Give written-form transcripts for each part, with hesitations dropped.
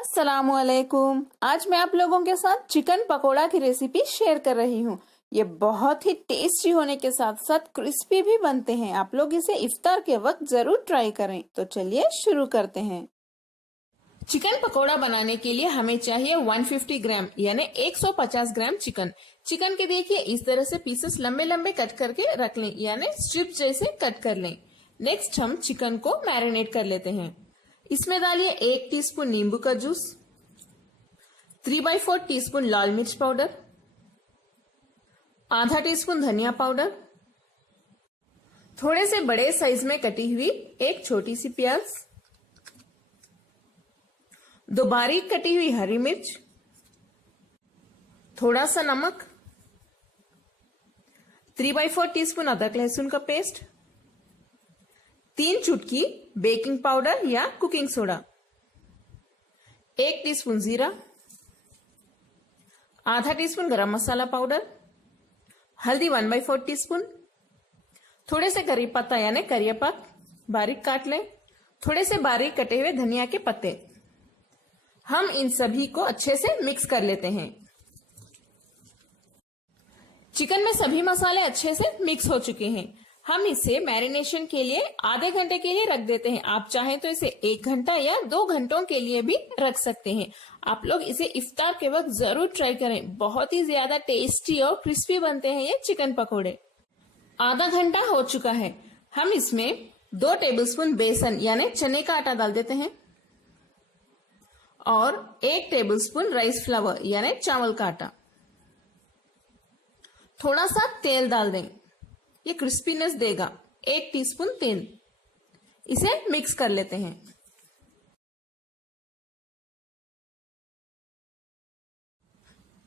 अस्सलामुअलैकुम। आज मैं आप लोगों के साथ चिकन पकोड़ा की रेसिपी शेयर कर रही हूँ। ये बहुत ही टेस्टी होने के साथ साथ क्रिस्पी भी बनते हैं। आप लोग इसे इफ्तार के वक्त जरूर ट्राई करें। तो चलिए शुरू करते हैं। चिकन पकोड़ा बनाने के लिए हमें चाहिए 150 ग्राम यानी 150 ग्राम चिकन। चिकन के देखिए इस तरह से पीसेस लंबे लंबे कट करके रख लें यानी स्ट्रिप जैसे कट कर लें। नेक्स्ट हम चिकन को मैरिनेट कर लेते हैं। इसमें डालिए 1 टीस्पून नींबू का जूस, 3/4 टीस्पून लाल मिर्च पाउडर, आधा टीस्पून धनिया पाउडर, थोड़े से बड़े साइज में कटी हुई एक छोटी सी प्याज, 2 बारीक कटी हुई हरी मिर्च, थोड़ा सा नमक, 3/4 टीस्पून अदरक लहसुन का पेस्ट, 3 चुटकी बेकिंग पाउडर या कुकिंग सोडा, 1 टीस्पून जीरा, आधा टीस्पून गरम मसाला पाउडर, हल्दी 1/4 टीस्पून, थोड़े से करी पत्ता यानी करिया बारीक काट लें, थोड़े से बारीक कटे हुए धनिया के पत्ते। हम इन सभी को अच्छे से मिक्स कर लेते हैं। चिकन में सभी मसाले अच्छे से मिक्स हो चुके हैं। हम इसे मैरिनेशन के लिए आधे घंटे के लिए रख देते हैं। आप चाहें तो इसे 1 घंटा या 2 घंटों के लिए भी रख सकते हैं। आप लोग इसे इफ्तार के वक्त जरूर ट्राई करें। बहुत ही ज्यादा टेस्टी और क्रिस्पी बनते हैं ये चिकन पकोड़े। आधा घंटा हो चुका है। हम इसमें 2 टेबलस्पून बेसन यानी चने का आटा डाल देते हैं और 1 टेबलस्पून राइस फ्लावर यानी चावल का आटा। थोड़ा सा तेल डाल दें, ये क्रिस्पीनेस देगा। 1 टीस्पून तेल। इसे मिक्स कर लेते हैं।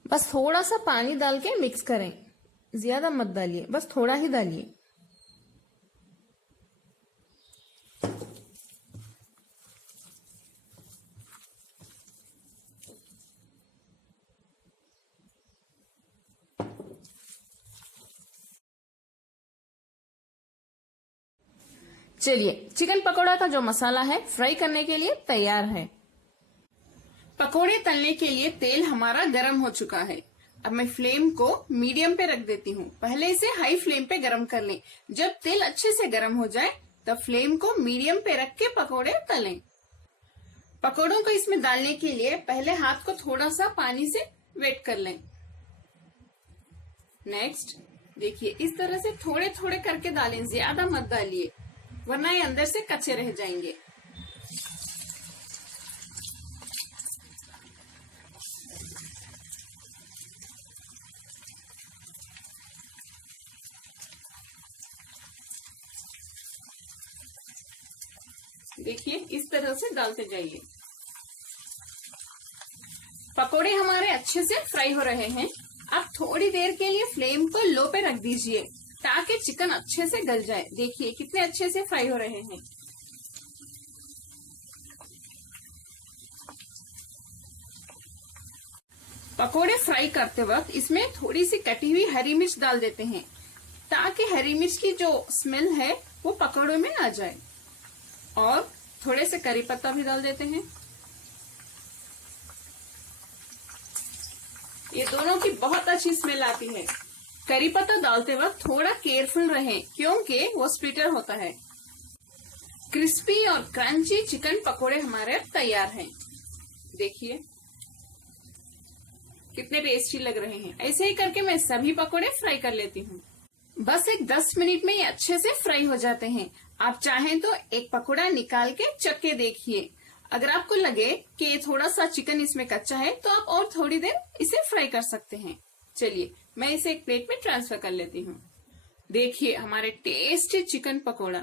बस थोड़ा सा पानी डाल के मिक्स करें, ज्यादा मत डालिए, बस थोड़ा ही डालिए। चलिए, चिकन पकोड़ा का जो मसाला है फ्राई करने के लिए तैयार है। पकोड़े तलने के लिए तेल हमारा गर्म हो चुका है। अब मैं फ्लेम को मीडियम पे रख देती हूँ। पहले इसे हाई फ्लेम पे गर्म कर लें। जब तेल अच्छे से गर्म हो जाए तब फ्लेम को मीडियम पे रख के पकोड़े तलें। पकोड़ों को इसमें डालने के लिए पहले हाथ को थोड़ा सा पानी से वेट कर लें। नेक्स्ट देखिए इस तरह से थोड़े थोड़े करके डालें, ज्यादा मत डालिए वरना ये अंदर से कच्चे रह जाएंगे। देखिए इस तरह से डालते जाइए। पकोड़े हमारे अच्छे से फ्राई हो रहे हैं। अब थोड़ी देर के लिए फ्लेम को लो पे रख दीजिए ताकि चिकन अच्छे से गल जाए। देखिए कितने अच्छे से फ्राई हो रहे हैं। पकोड़े फ्राई करते वक्त इसमें थोड़ी सी कटी हुई हरी मिर्च डाल देते हैं ताकि हरी मिर्च की जो स्मेल है वो पकोड़े में ना जाए। और थोड़े से करी पत्ता भी डाल देते हैं। ये दोनों की बहुत अच्छी स्मेल आती है। करी पत्ता डालते वक्त थोड़ा केयरफुल रहें क्योंकि वो स्प्लिटर होता है। क्रिस्पी और क्रंची चिकन पकोड़े हमारे तैयार हैं। देखिए कितने टेस्टी लग रहे हैं। ऐसे ही करके मैं सभी पकोड़े फ्राई कर लेती हूँ। बस एक 10 मिनट में ये अच्छे से फ्राई हो जाते हैं। आप चाहें तो एक पकोड़ा निकाल के चख के देखिए। अगर आपको लगे कि ये थोड़ा सा चिकन इसमें कच्चा है तो आप और थोड़ी देर इसे फ्राई कर सकते हैं। चलिए मैं इसे एक प्लेट में ट्रांसफर कर लेती हूँ। देखिए हमारे टेस्टी चिकन पकोड़ा